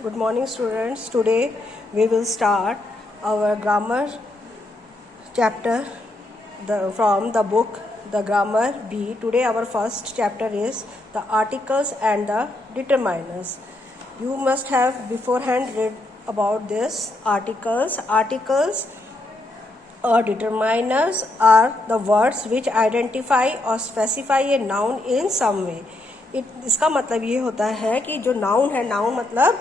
Good morning, students. Today we will start our grammar chapter from the book The Grammar B. Today our first chapter is the articles and the determiners. You must have beforehand read about this articles. Articles or determiners are the words which identify or specify a noun in some way. इसका मतलब ये होता है कि जो noun है, noun मतलब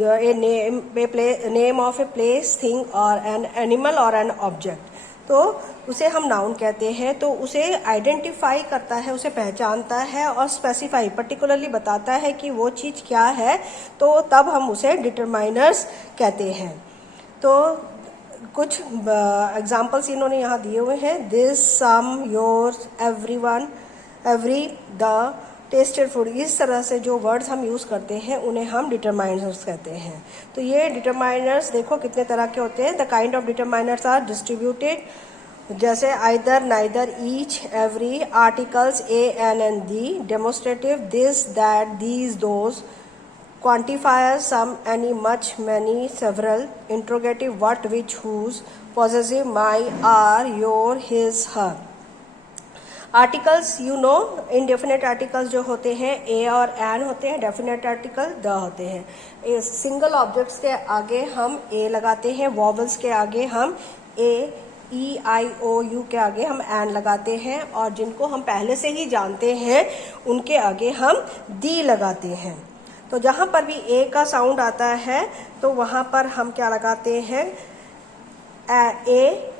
a name of a place, thing और एन एनिमल और एन ऑब्जेक्ट, तो उसे हम नाउन कहते हैं। तो उसे आइडेंटिफाई करता है, उसे पहचानता है और स्पेसिफाई पर्टिकुलरली बताता है कि वो चीज़ क्या है, तो तब हम उसे डिटरमाइनर्स कहते हैं। तो कुछ एग्जाम्पल्स इन्होंने यहाँ दिए हुए हैं। This, some, yours, everyone, every, the, tested food. इस तरह से जो वर्ड्स हम यूज़ करते हैं उन्हें हम डिटरमाइनर्स कहते हैं। तो ये डिटरमाइनर्स देखो कितने तरह के होते हैं। The kind of determiners are distributed, जैसे either, neither, each, every, articles a, an and the, demonstrative, this, that, these, those, quantifiers, some, any, much, many, several, interrogative, what, which, whose, possessive, my, are, your, his, her। Articles you know, indefinite articles जो होते हैं ए और N होते हैं, definite article the होते हैं। Single objects के आगे हम ए लगाते हैं, वॉवल्स के आगे हम ए, ई, आई, ओ, यू के आगे हम एन लगाते हैं, और जिनको हम पहले से ही जानते हैं उनके आगे हम दी लगाते हैं। तो जहाँ पर भी ए का साउंड आता है तो वहाँ पर हम क्या लगाते हैं, ए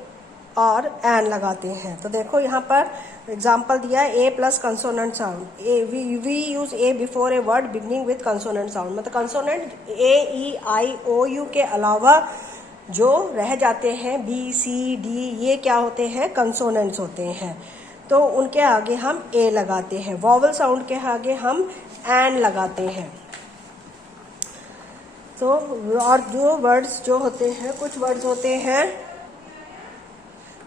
और एन लगाते हैं। तो देखो यहाँ पर एग्जाम्पल दिया है, a plus consonant sound. A we use a before a word beginning with consonant sound. मतलब consonant A, E, I, O, U के अलावा जो रह जाते हैं बी, सी, डी, ये क्या होते हैं, कंसोनेंट्स होते हैं। तो उनके आगे हम ए लगाते हैं। वॉवल साउंड के आगे हम एन लगाते हैं। तो और जो वर्ड्स जो होते हैं, कुछ वर्ड्स होते हैं,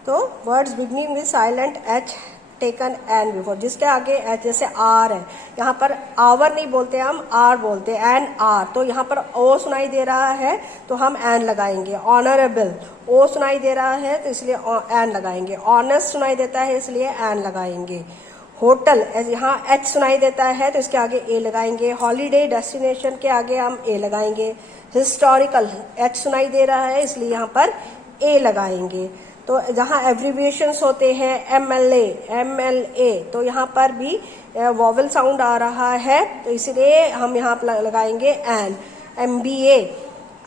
तो words beginning with silent H taken an before, जिसके आगे एच, जैसे आर है, यहाँ पर आवर नहीं बोलते, हम आर बोलते हैं, एन आर। तो यहाँ पर ओ सुनाई दे रहा है तो हम एन लगाएंगे। ऑनरेबल, ओ सुनाई दे रहा है तो इसलिए एन लगाएंगे। ऑनेस्ट सुनाई देता है इसलिए एन लगाएंगे। होटल, यहाँ एच सुनाई देता है तो इसके आगे ए लगाएंगे। हॉलीडे, डेस्टिनेशन के आगे हम ए लगाएंगे। हिस्टोरिकल, एच सुनाई दे रहा है इसलिए यहाँ पर ए लगाएंगे। तो जहाँ एब्रीविएशंस होते हैं, MLA, MLA, तो यहाँ पर भी वॉवल साउंड आ रहा है तो इसलिए हम यहाँ पर लगाएंगे एन। MBA,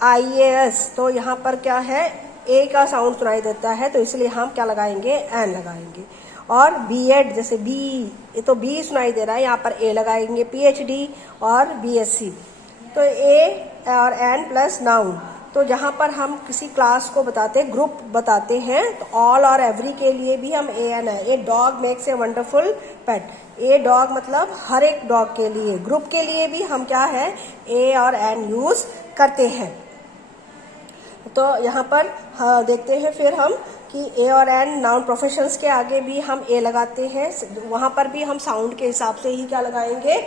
IAS, तो यहाँ पर क्या है, ए का साउंड सुनाई देता है तो इसलिए हम क्या लगाएंगे, एन लगाएंगे। और BEd, जैसे बी, ये तो बी सुनाई दे रहा है, यहाँ पर ए लगाएंगे। PhD और BSc, तो ए और एन प्लस नाउन। तो जहाँ पर हम किसी क्लास को बताते हैं, ग्रुप बताते हैं, तो ऑल और एवरी के लिए भी हम ए एन है। A dog makes a wonderful pet, a dog मतलब हर एक डॉग के लिए। ग्रुप के लिए भी हम क्या है, ए और एन यूज करते हैं। तो यहाँ पर देखते हैं फिर हम कि ए और एन नाउन प्रोफेशंस के आगे भी हम ए लगाते हैं। वहाँ पर भी हम साउंड के हिसाब से ही क्या लगाएंगे,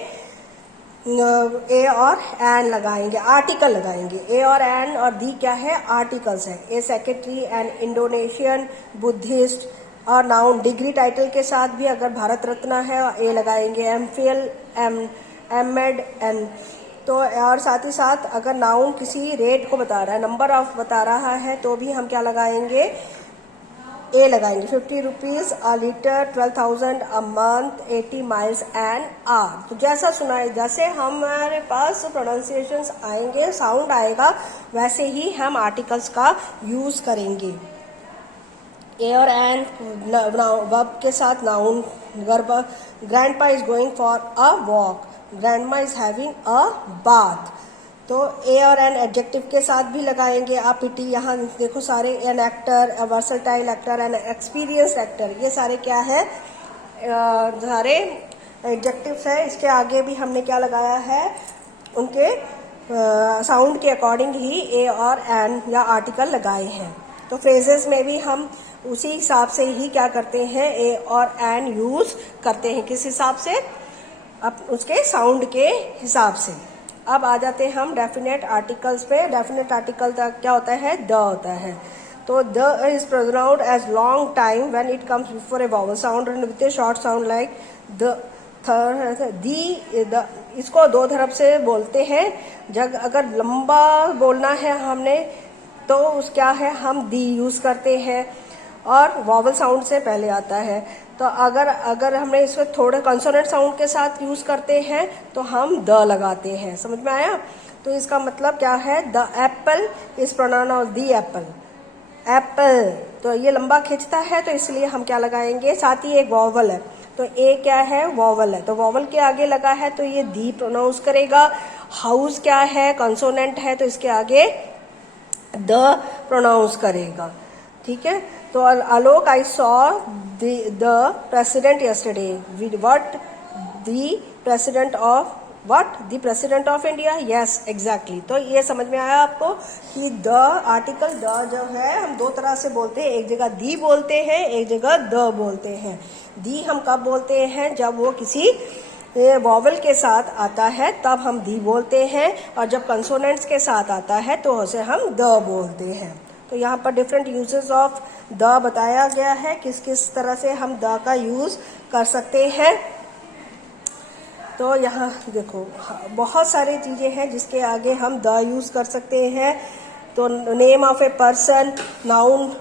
ए और एन लगाएंगे, आर्टिकल लगाएंगे। ए और एन और दी क्या है, आर्टिकल्स है। ए सेक्रेटरी, एन इंडोनेशियन, बुद्धिस्ट, और नाउन डिग्री टाइटल के साथ भी अगर भारत रत्न है ए लगाएंगे। MPhil, MEd, an. तो और साथ ही साथ अगर नाउन किसी रेट को बता रहा है, नंबर ऑफ बता रहा है, तो भी हम क्या लगाएंगे, ए लगाएंगे। 50 rupees a litre, 12,000 a month, 80 miles an hour. तो जैसा सुनाए, जैसे हमारे पास प्रोनाउंसिएशंस आएंगे, साउंड आएगा, वैसे ही हम आर्टिकल्स का यूज करेंगे। ए और एन वर्ब के साथ noun, verb. Grandpa is going for a walk, grandma is having a bath. तो ए और एन एडजेक्टिव के साथ भी लगाएंगे। आप पिटी, यहाँ देखो सारे, an actor, versatile actor, an experience actor, ये सारे क्या है, सारे एडजेक्टिव्स है। इसके आगे भी हमने क्या लगाया है, उनके साउंड के अकॉर्डिंग ही ए और एन या आर्टिकल लगाए हैं। तो फ्रेजेस में भी हम उसी हिसाब से ही क्या करते हैं, ए और एन यूज करते हैं। किस हिसाब से, अब उसके साउंड के हिसाब से। अब आ जाते हैं हम डेफिनेट आर्टिकल्स पे। डेफिनेट आर्टिकल क्या होता है? द होता है। तो the is pronounced as long time when it comes before a vowel sound and with a short sound like the the. इसको दो तरफ से बोलते हैं। जब अगर लंबा बोलना है हमने तो उस क्या है, हम दी यूज करते हैं और वॉवल साउंड से पहले आता है। तो अगर हमने इसको थोड़े कॉन्सोनेंट साउंड के साथ यूज करते हैं तो हम द लगाते हैं। समझ में आया? तो इसका मतलब क्या है? The Apple is pronounced the Apple. Apple, तो ये लंबा खिंचता है तो इसलिए हम क्या लगाएंगे? साथ ही एक वॉवल है तो ए क्या है? वॉवल है, तो वॉवल के आगे लगा है तो ये दी प्रोनाउंस करेगा। हाउस क्या है? कंसोनेंट है तो इसके आगे द प्रोनाउंस करेगा। ठीक है। तो Alok, I saw the president yesterday. What? The president of what? The president of India. Yes, exactly. तो ये समझ में आया आपको कि द आर्टिकल द जो है हम दो तरह से बोलते हैं। एक जगह दी बोलते हैं, एक जगह द बोलते हैं। दी हम कब बोलते हैं? जब वो किसी वॉवल के साथ आता है तब हम दी बोलते हैं, और जब कंसोनेंट्स के साथ आता है तो उसे हम द बोलते हैं। तो यहाँ पर डिफरेंट यूजेस ऑफ द बताया गया है, किस किस तरह से हम द का यूज कर सकते हैं। तो यहाँ देखो बहुत सारी चीजें हैं जिसके आगे हम द यूज कर सकते हैं। तो name of a person, noun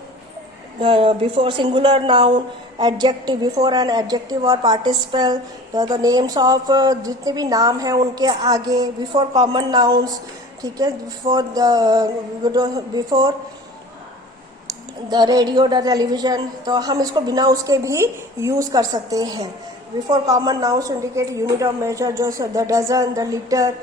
before singular noun, adjective before an adjective और पार्टिसिपल, द नेम्स ऑफ जितने भी नाम हैं उनके आगे, बिफोर कॉमन नाउन्स। ठीक है। Before the radio, the television, तो हम इसको बिना उसके भी यूज कर सकते हैं। Before common nouns indicate unit of measure, जो द डजन, द लीटर।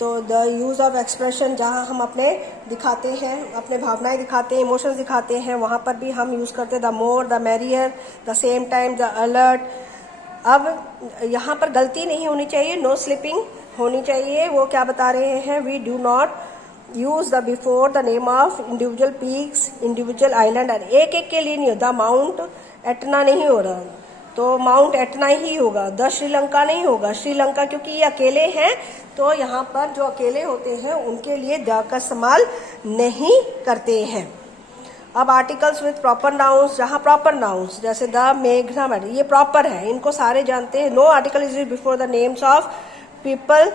तो द यूज ऑफ एक्सप्रेशन, जहाँ हम अपने दिखाते हैं, अपने भावनाएं दिखाते हैं, इमोशंस दिखाते हैं, वहाँ पर भी हम यूज करते हैं the more, the merrier, the same time, the alert. अब यहाँ पर गलती नहीं होनी चाहिए, नो स्लिपिंग होनी चाहिए। वो क्या बता रहे हैं? We do not use the before the name of individual peaks, individual island. एक एक के लिए नहीं होता, माउंट एटना नहीं हो रहा तो माउंट एटना ही होगा, द श्रीलंका नहीं होगा। श्रीलंका क्योंकि ये अकेले हैं तो यहाँ पर जो अकेले होते हैं उनके लिए द का इस्तेमाल नहीं करते हैं। अब आर्टिकल्स विथ प्रॉपर नाउन्स, जहाँ प्रॉपर नाउन्स जैसे द मेघना मैडम, ये प्रॉपर है, इनको सारे जानते हैं। No article is used before the names of people,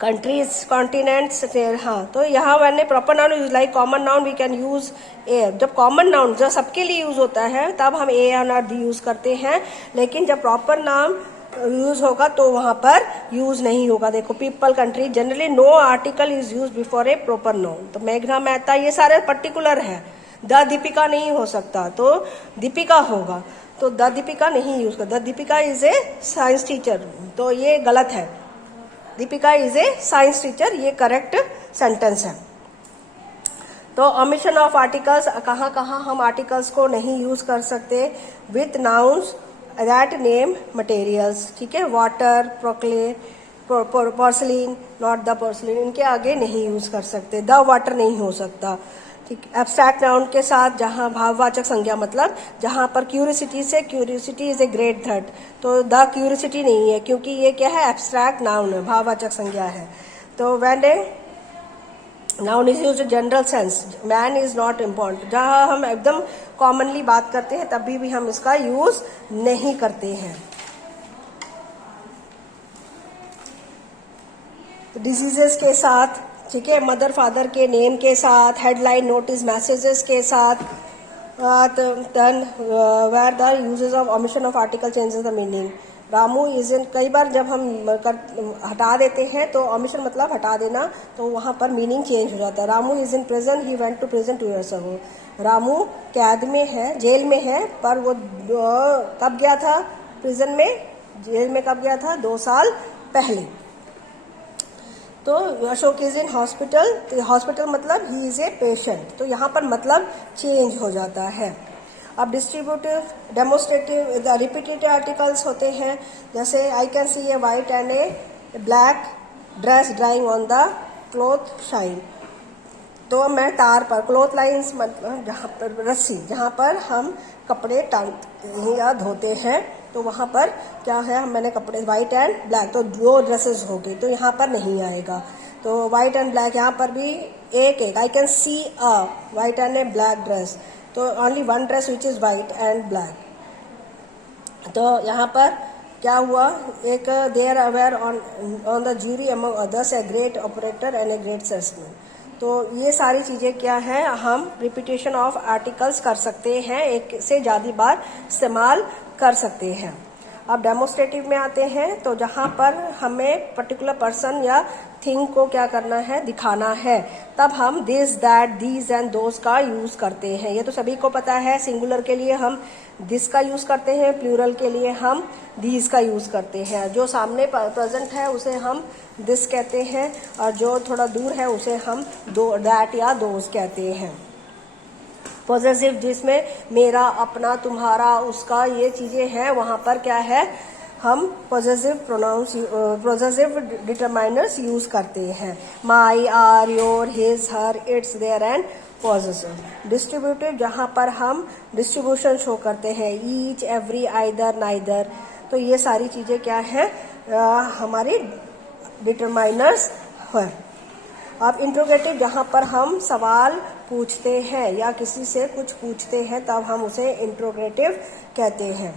countries, continents. हाँ, तो यहाँ मैंने proper noun use like common noun we can use a. जब कॉमन नाउन जब सबके लिए यूज होता है तब हम ए और दी यूज करते हैं, लेकिन जब प्रॉपर नाउन यूज होगा तो वहां पर यूज नहीं होगा। देखो people, country, generally no article is use before a proper noun. तो मेघना, मेहता, ये सारे पर्टिकुलर है। द दीपिका नहीं हो सकता तो दीपिका होगा, तो द दीपिका नहीं यूज कर। The Deepika is a science teacher, तो ये गलत है। Deepika is a science teacher, ये करेक्ट सेंटेंस है। तो ओमिशन ऑफ आर्टिकल्स, कहाँ कहाँ हम आर्टिकल्स को नहीं यूज कर सकते? With nouns that name materials. ठीक है। Water, porcelain, porcelain, not the porcelain, इनके आगे नहीं यूज कर सकते। द वाटर नहीं हो सकता। ठीक। एब्स्ट्रैक्ट नाउन के साथ जहाँ भाववाचक संज्ञा, मतलब जहाँ पर क्यूरियोसिटी से, curiosity is a great threat, तो द क्यूरियोसिटी नहीं है क्योंकि ये क्या है? एब्स्ट्रैक्ट नाउन है, भाववाचक संज्ञा है। तो when a noun is used general sense, man is not important, जहाँ हम एकदम कॉमनली बात करते हैं तभी भी हम इसका यूज नहीं करते हैं। डिजीजेस के साथ, ठीक है, मदर फादर के नेम के साथ, हेडलाइन, नोटिस, मैसेजेस के साथ, then where the uses of omission of article changes the meaning. Ramu is in, कई बार जब हम हटा देते हैं तो ओमिशन मतलब हटा देना, तो वहां पर मीनिंग चेंज हो जाता है। Ramu is in prison, he went to prison 2 years ago। Ramu कैद में है, जेल में है, पर वो कब गया था प्रिजन में? जेल में कब गया था? 2 साल पहले। तो अशोक इज इन हॉस्पिटल, तो हॉस्पिटल मतलब ही इज ए पेशेंट, तो यहाँ पर मतलब चेंज हो जाता है। अब डिस्ट्रीब्यूटिव, डेमोस्ट्रेटिव, रिपीटेटिव आर्टिकल्स होते हैं, जैसे आई can C A white and a black dress drawing on the cloth shine. तो मैं तार पर, क्लॉथ लाइन्स मतलब जहाँ पर रस्सी, जहाँ पर हम कपड़े टांगते हैं या धोते हैं, तो वहाँ पर क्या है, मैंने कपड़े वाइट एंड ब्लैक, तो 2 ड्रेसेस हो गई, तो यहाँ पर नहीं आएगा। तो वाइट एंड ब्लैक यहाँ पर भी एक एक, I can see a white and a black dress, तो only 1 dress which is white and black. तो यहाँ पर क्या हुआ, एक there were on the jury among others a great operator and a great salesman. तो ये सारी चीज़ें क्या है, हम रिपीटेशन ऑफ आर्टिकल्स कर सकते हैं, एक से ज़्यादा बार इस्तेमाल कर सकते हैं। अब डेमोस्ट्रेटिव में आते हैं, तो जहाँ पर हमें पर्टिकुलर पर्सन या थिंग को क्या करना है, दिखाना है, तब हम this that these and those का यूज करते हैं। ये तो सभी को पता है, सिंगुलर के लिए हम दिस का यूज करते हैं, प्लूरल के लिए हम दीज का यूज करते हैं। जो सामने प्रेजेंट है उसे हम दिस कहते हैं, और जो थोड़ा दूर है उसे हम दैट या दोज कहते हैं। पॉजेसिव जिसमें मेरा, अपना, तुम्हारा, उसका, ये चीजें हैं, वहां पर क्या है, हम पॉजेसिव डिटरमाइनर्स यूज करते हैं। My, our, your, his, her, its, their and possessive. Distributive जहां पर हम डिस्ट्रीब्यूशन शो करते हैं, ईच, एवरी, आइदर, नाइदर, तो ये सारी चीजें क्या है, हमारी डिटरमाइनर्स है। अब इंट्रोगेटिव जहां पर हम सवाल पूछते हैं या किसी से कुछ पूछते हैं, तब हम उसे इंट्रोगेटिव कहते हैं।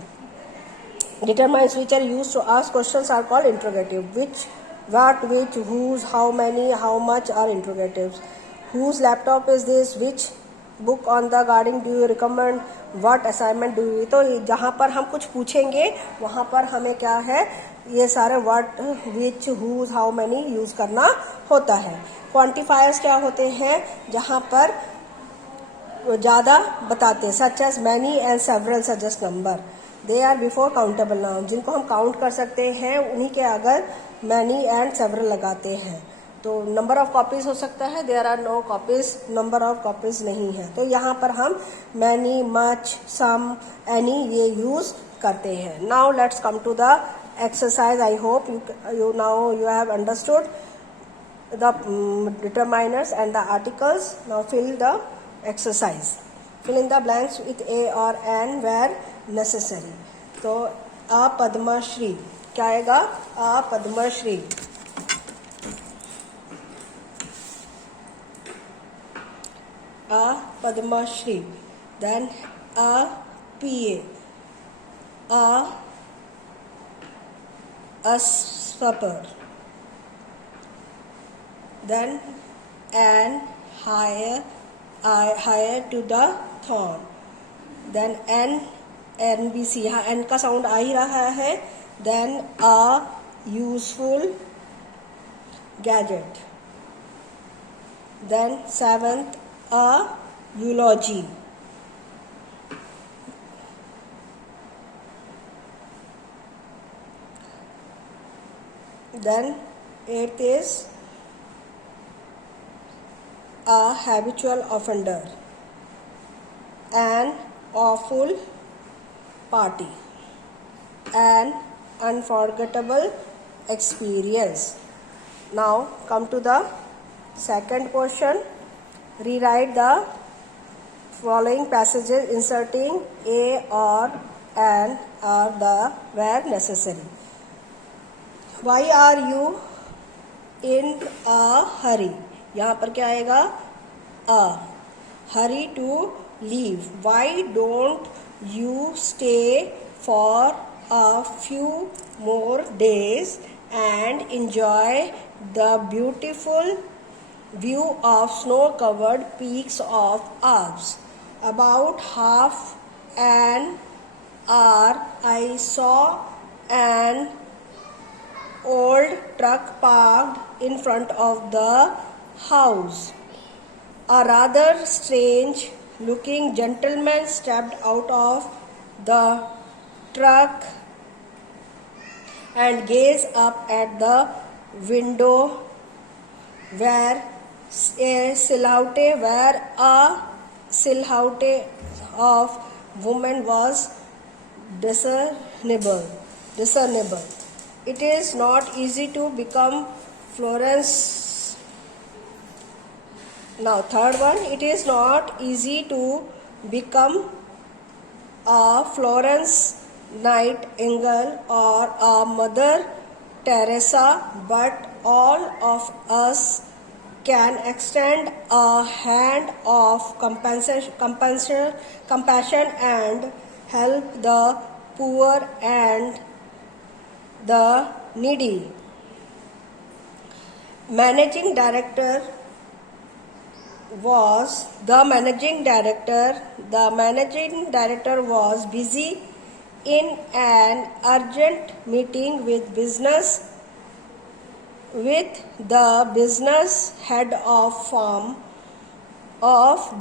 Determiners which are used to ask questions are called interrogative. Which, what, which, whose, how many, how much are interrogatives. Whose laptop is this? Which book on the garden do you recommend? What assignment do you? तो जहाँ पर हम कुछ पूछेंगे वहाँ पर हमें क्या है, ये सारे what, which, whose, how many use करना होता है। क्वांटिफायर्स क्या होते हैं, जहाँ पर ज़्यादा बताते हैं, such as many and several suggest number. They are before countable noun, जिनको हम काउंट कर सकते हैं उन्हीं के अगर मैनी एंड सेवरल लगाते हैं। तो नंबर ऑफ कॉपीज हो सकता है, there are no copies, number of copies नहीं है, तो यहाँ पर हम मैनी, मच, सम, एनी ये यूज करते हैं। Now let's come to the exercise. I hope you have understood the determiners and the articles. Now fill the exercise. Fill in the blanks with a or an where necessary. तो आ पद्मश्री क्या आएगा, आ पद्मश्री। आ Padmashri, then a PA, a supper, then an higher to the thorn, then an NBC, यहाँ N का sound आ ही रहा है, then a useful gadget, then 7th a eulogy, then 8th is a habitual offender, an awful party, an unforgettable experience. Now come to the second question. Rewrite the following passages inserting a or an or the where necessary. Why are you in a hurry? यहाँ पर क्या आएगा, a. Hurry to leave. Why don't you stay for a few more days and enjoy the beautiful view of snow-covered peaks of Alps? About half an hour I saw an old truck parked in front of the house. A rather strange looking gentleman stepped out of the truck and gazed up at the window where a silhouette of woman was discernible. It is not easy to become Florence. Now third one, it is not easy to become a Florence Nightingale or a Mother Teresa, but all of us can extend a hand of compassion and help the poor and the needy. Managing director was busy in an urgent meeting with the business head of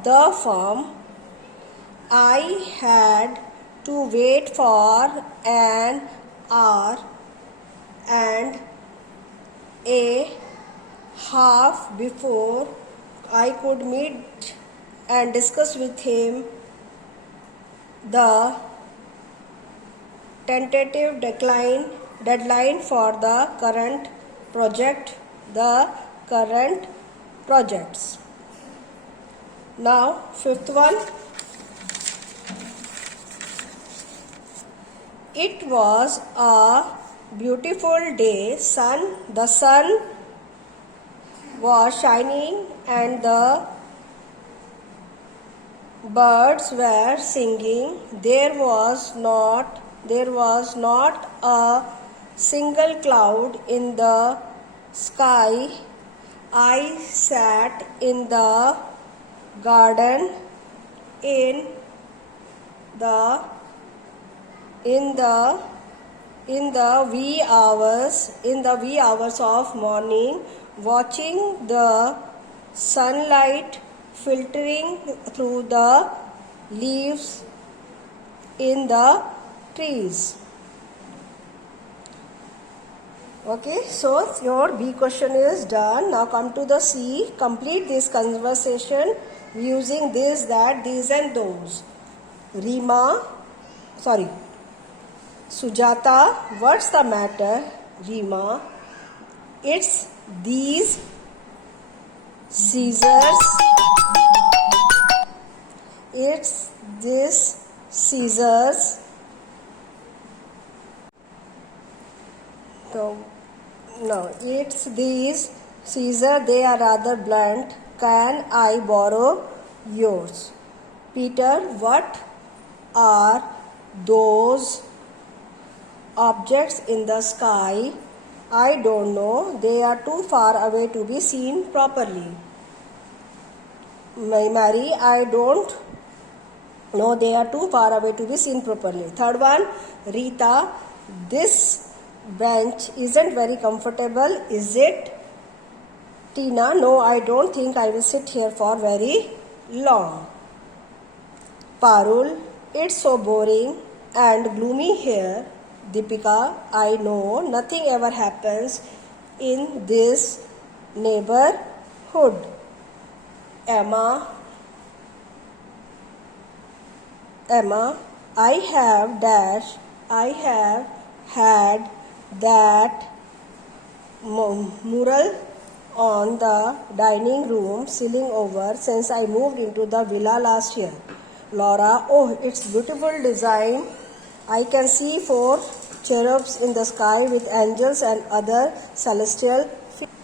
the firm. I had to wait for an hour and a half before I could meet and discuss with him the tentative deadline for the current projects. Now, fifth one. It was a beautiful day. The sun was shining and the birds were singing. There was not a single cloud in the sky. I sat in the garden in the wee hours of morning, watching the sunlight filtering through the leaves in the trees. Okay, so your B question is done. Now come to the C. Complete this conversation using this, that, these and those. Sujata, what's the matter? Rima, it's these scissors. It's this scissors. No, it's these scissors. They are rather blunt. Can I borrow yours? Peter, what are those objects in the sky? I don't know. They are too far away to be seen properly. Mary, I don't know. They are too far away to be seen properly. Third one, Rita, this bench isn't very comfortable, is it? Tina, no, I don't think I will sit here for very long. Parul, it's so boring and gloomy here. Deepika, I know nothing ever happens in this neighborhood. Emma, I have had that mural on the dining room ceiling over since I moved into the villa last year. Laura, oh, it's beautiful design. I can see 4 cherubs in the sky with angels and other celestial figures.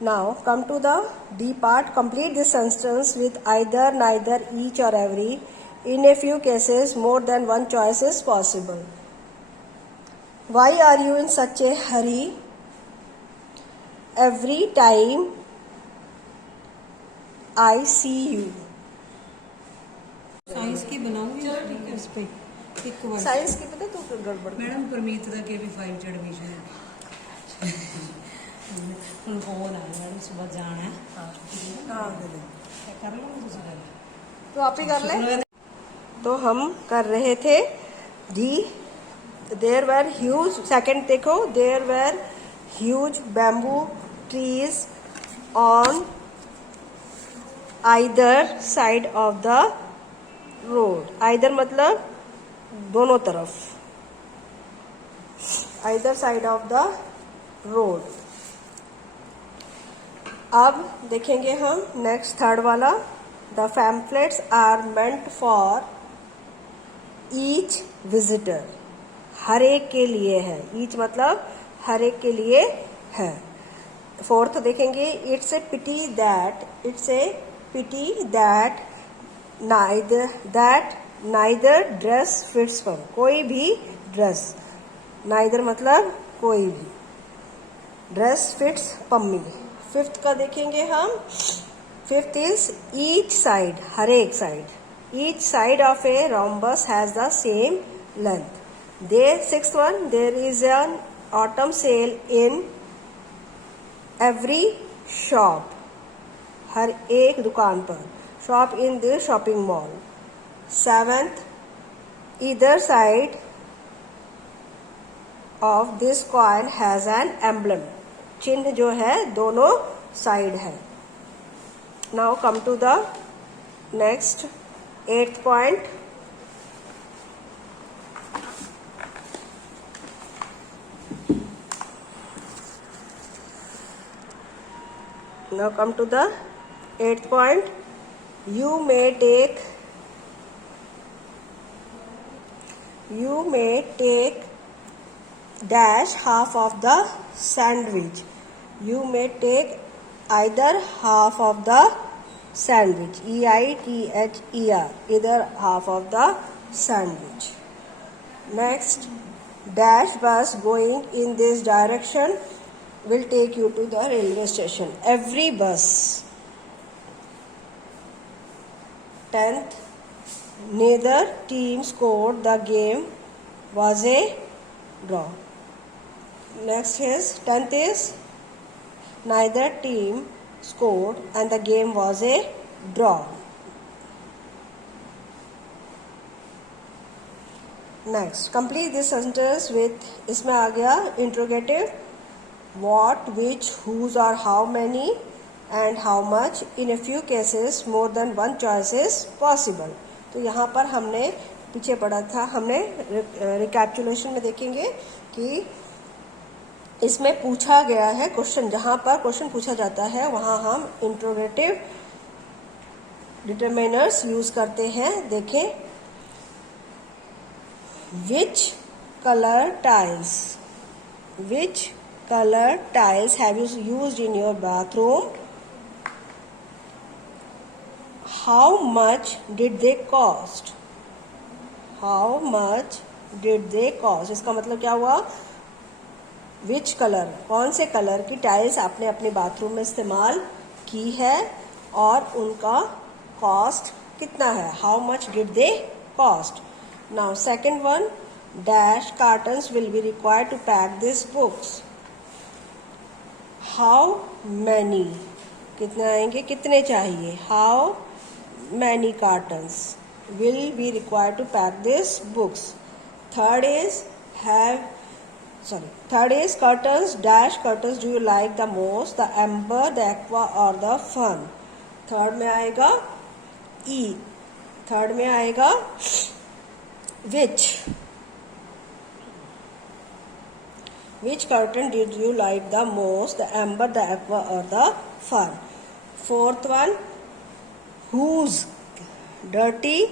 Now come to the D part. Complete this sentence with either, neither, each or every. In a few cases, more than one choice is possible. Why are you in such a hurry? Every time I see you. Science की बनाऊंगी इस पे एक word science की पता तो गड़बड़ madam Parmeet दा के भी 5 च एडमिशन है ਹੁਣ फोन आया मैडम सुबह जाना है हाँ कर लो तुम तो आप ही कर ले। तो हम कर रहे थे the there were huge second देखो there were huge bamboo trees on either side of the road. Either मतलब दोनों तरफ, either side of the road. अब देखेंगे हम नेक्स्ट थर्ड वाला। The pamphlets are meant for each visitor. हर एक के लिए है। ईच मतलब हर एक के लिए है। फोर्थ देखेंगे, it's a pity that neither dress fits for, कोई भी ड्रेस, नाइदर मतलब कोई भी ड्रेस फिट्स पम्मी। फिफ्थ का देखेंगे हम, फिफ्थ इज ईच साइड, हर एक side, each side of a rhombus has the same length. Sixth one, there is an autumn sale in every shop, हर एक दुकान पर, shop in the shopping mall. Seventh, either side of this coin has an emblem, चिन्ह जो है दोनों side है। Now come to the next, eighth point. Now come to the eighth point. You may take dash half of the sandwich. You may take either half of the sandwich. EITHER, either half of the sandwich. Next, dash bus going in this direction will take you to the railway station. Every bus. 10th, neither team scored, the game was a draw. Next is 10th is neither team scored and the game was a draw. Next, complete this sentence with, इसमें आ गया interrogative, what, which, whose or how many and how much. In a few cases more than one choice is possible. तो यहाँ पर हमने पीछे पढ़ा था, हमने रिकैप्चुलेशन में देखेंगे कि इसमें पूछा गया है क्वेश्चन, जहाँ पर क्वेश्चन पूछा जाता है वहाँ हम इंट्रोगेटिव डिटरमिनर्स यूज करते हैं। देखें, which colour tiles have you used in your bathroom? How much did they cost? इसका मतलब क्या हुआ? विच कलर, कौन से कलर की टाइल्स आपने अपने बाथरूम में इस्तेमाल की है और उनका कॉस्ट कितना है? How much did they cost? Now second one, dash cartons will be required to pack this books. How many, कितने आएंगे, कितने चाहिए? How many cartons will be required to pack this books. Third is curtains, dash curtains do you like the most, the amber, the aqua और the fun. Third में आएगा which curtain did you like the most, the amber, the aqua or the fun. Fourth one, whose dirty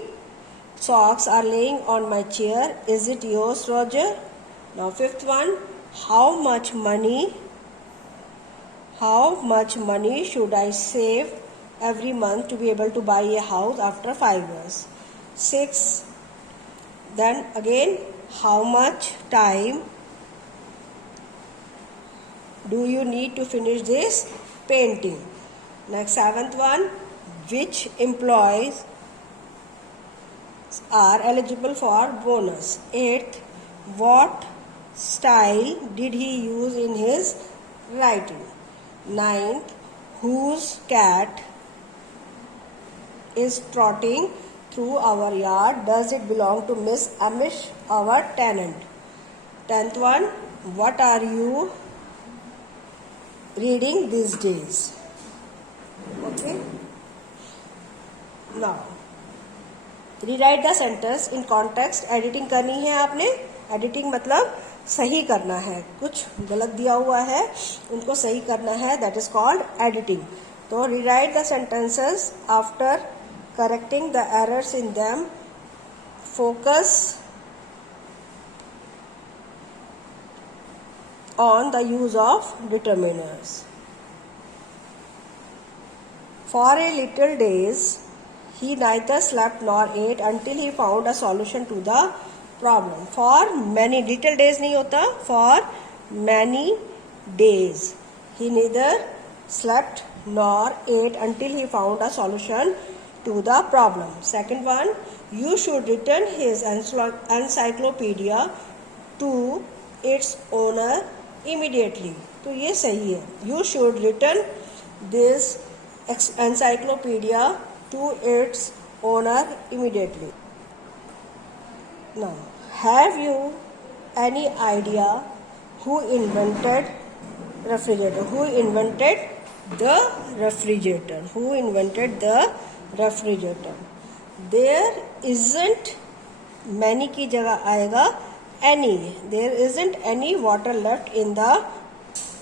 socks are laying on my chair, is it yours, Roger? Now fifth one, how much money should I save every month to be able to buy a house after 5 years? 6, then again, how much time do you need to finish this painting? Next, seventh one, which employees are eligible for bonus? Eighth, what style did he use in his writing? Ninth, whose cat is trotting through our yard? Does it belong to Miss Amish, our tenant? 10th one, what are you reading these days? Okay, now rewrite the sentence in context. Editing करनी है आपने, editing मतलब सही करना है, कुछ गलत दिया हुआ है उनको सही करना है, दैट इज कॉल्ड एडिटिंग। तो rewrite the sentences after correcting the errors in them. Focus on the use of determiners. For a little days, he neither slept nor ate until he found a solution to the problem. For many little days नहीं होता, for many days he neither slept nor ate until he found a solution to the problem. Second one, you should return his encyclopedia to its owner immediately. तो ये सही है. You should return this encyclopedia to its owner immediately. Now, have you any idea who invented refrigerator? Who invented the refrigerator? Who invented the refrigerator? There isn't many की जगह आएगा any. There isn't any water left in the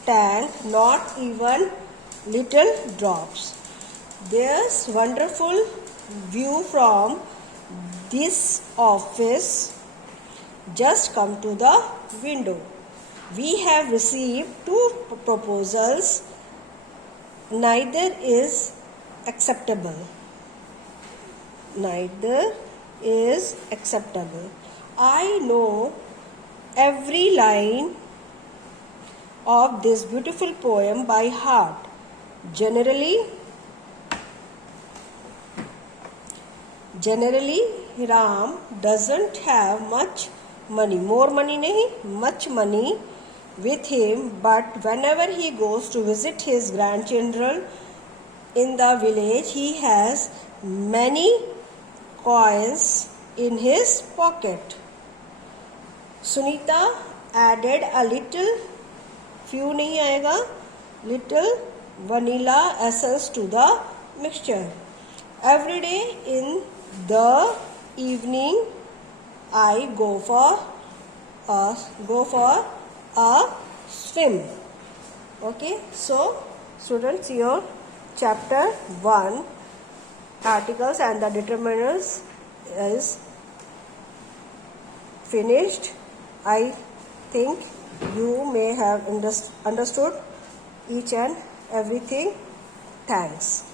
tank, not even little drops. There's wonderful view from this office. Just come to the window. We have received 2 proposals. Neither is acceptable. Neither is acceptable. I know every line of this beautiful poem by heart. Generally, Ram doesn't have much money. More money nahi, much money with him, but whenever he goes to visit his grandchildren in the village, he has many coins in his pocket. Sunita added a little, few nahi aayega, little vanilla essence to the mixture. Every day in the evening, I go for a swim. Okay, so students, your chapter 1 articles and the determiners is finished. I think you may have understood each and everything. Thanks.